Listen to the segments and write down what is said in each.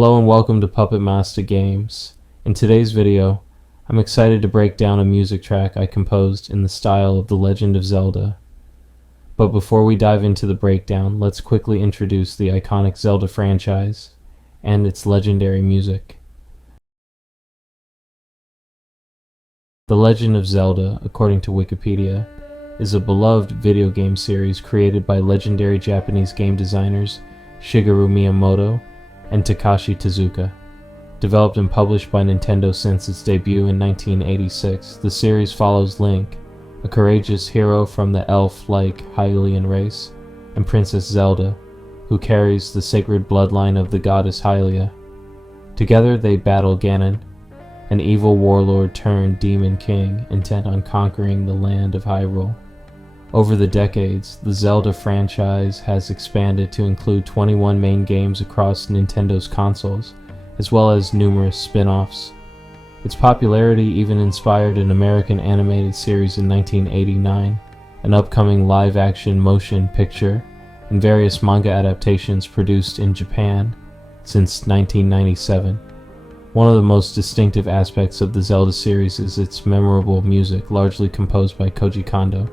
Hello and welcome to Puppet Master Games. In today's video, I'm excited to break down a music track I composed in the style of The Legend of Zelda. But before we dive into the breakdown, let's quickly introduce the iconic Zelda franchise and its legendary music. The Legend of Zelda, according to Wikipedia, is a beloved video game series created by legendary Japanese game designers Shigeru Miyamoto and Takashi Tezuka. Developed and published by Nintendo since its debut in 1986, the series follows Link, a courageous hero from the elf-like Hylian race, and Princess Zelda, who carries the sacred bloodline of the goddess Hylia. Together they battle Ganon, an evil warlord turned demon king intent on conquering the land of Hyrule. Over the decades, the Zelda franchise has expanded to include 21 main games across Nintendo's consoles, as well as numerous spin-offs. Its popularity even inspired an American animated series in 1989, an upcoming live-action motion picture, and various manga adaptations produced in Japan since 1997. One of the most distinctive aspects of the Zelda series is its memorable music, largely composed by Koji Kondo.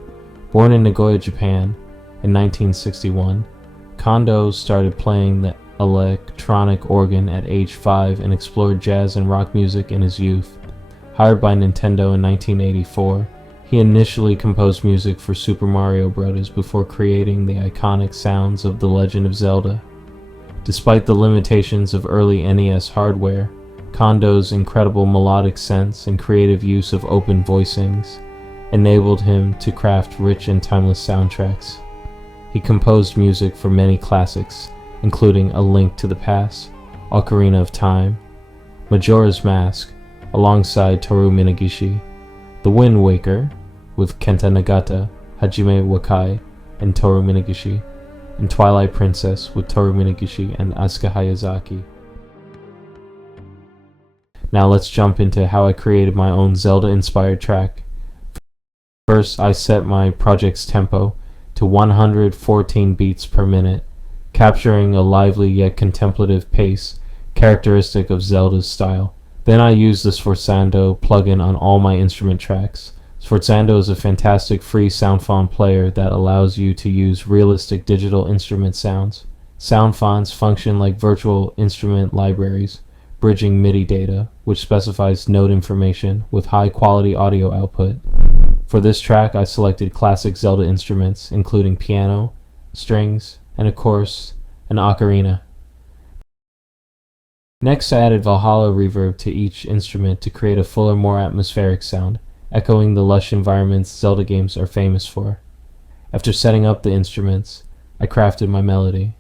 Born in Nagoya, Japan, in 1961, Kondo started playing the electronic organ at age 5 and explored jazz and rock music in his youth. Hired by Nintendo in 1984, he initially composed music for Super Mario Bros. Before creating the iconic sounds of The Legend of Zelda. Despite the limitations of early NES hardware, Kondo's incredible melodic sense and creative use of open voicings enabled him to craft rich and timeless soundtracks. He composed music for many classics, including A Link to the Past, Ocarina of Time, Majora's Mask, alongside Toru Minagishi, The Wind Waker, with Kenta Nagata, Hajime Wakai, and Toru Minagishi, and Twilight Princess with Toru Minagishi and Asuka Hayazaki. Now let's jump into how I created my own Zelda-inspired track. First, I set my project's tempo to 114 beats per minute, capturing a lively yet contemplative pace characteristic of Zelda's style. Then I used the Sforzando plugin on all my instrument tracks. Sforzando is a fantastic free sound font player that allows you to use realistic digital instrument sounds. Sound fonts function like virtual instrument libraries, bridging MIDI data, which specifies note information with high-quality audio output. For this track, I selected classic Zelda instruments, including piano, strings, and of course, an ocarina. Next, I added Valhalla reverb to each instrument to create a fuller, more atmospheric sound, echoing the lush environments Zelda games are famous for. After setting up the instruments, I crafted my melody.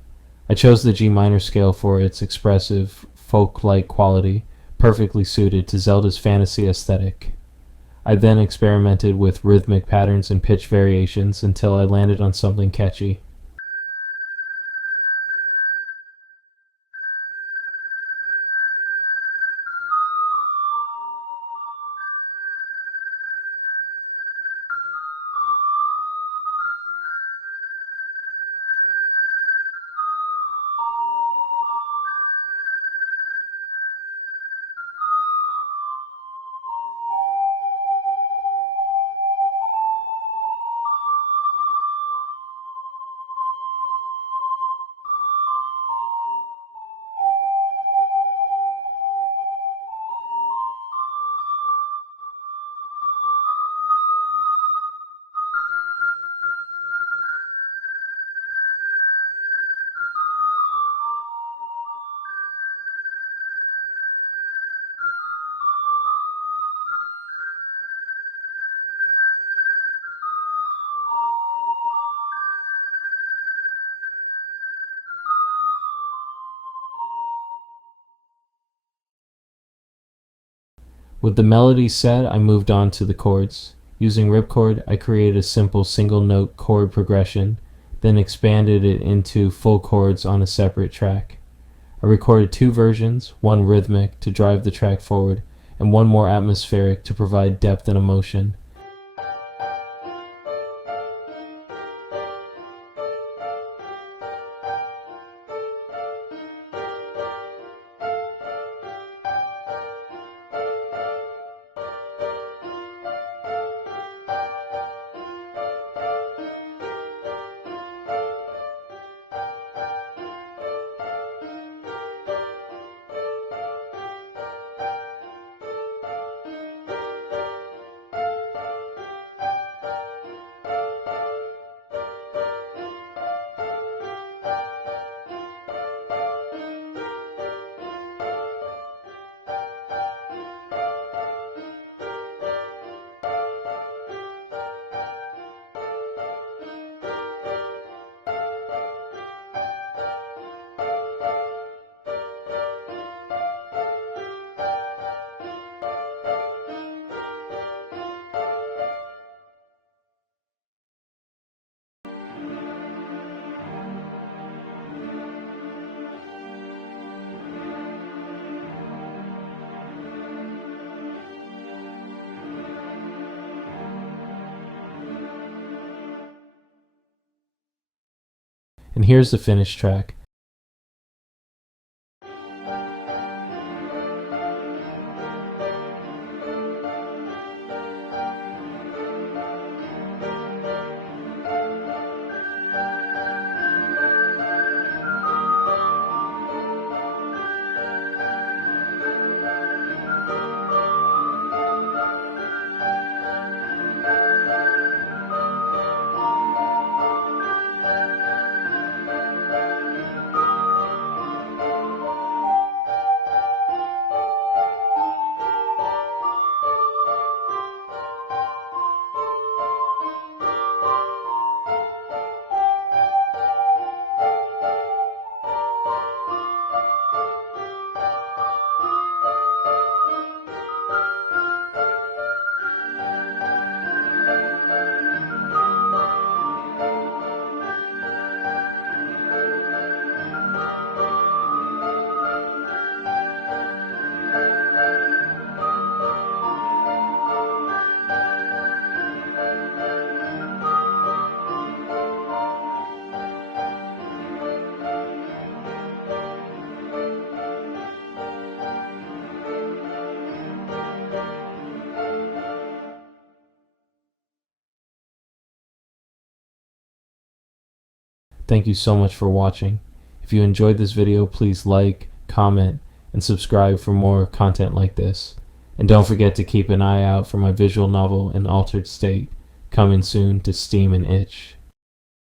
I chose the G minor scale for its expressive, folk-like quality, perfectly suited to Zelda's fantasy aesthetic. I then experimented with rhythmic patterns and pitch variations until I landed on something catchy. With the melody set, I moved on to the chords. Using ripchord, I created a simple single-note chord progression, then expanded it into full chords on a separate track. I recorded 2 versions, one rhythmic to drive the track forward, and one more atmospheric to provide depth and emotion. And here's the finished track. Thank you so much for watching. If you enjoyed this video, please like, comment, and subscribe for more content like this. And don't forget to keep an eye out for my visual novel in altered state, coming soon to Steam and Itch.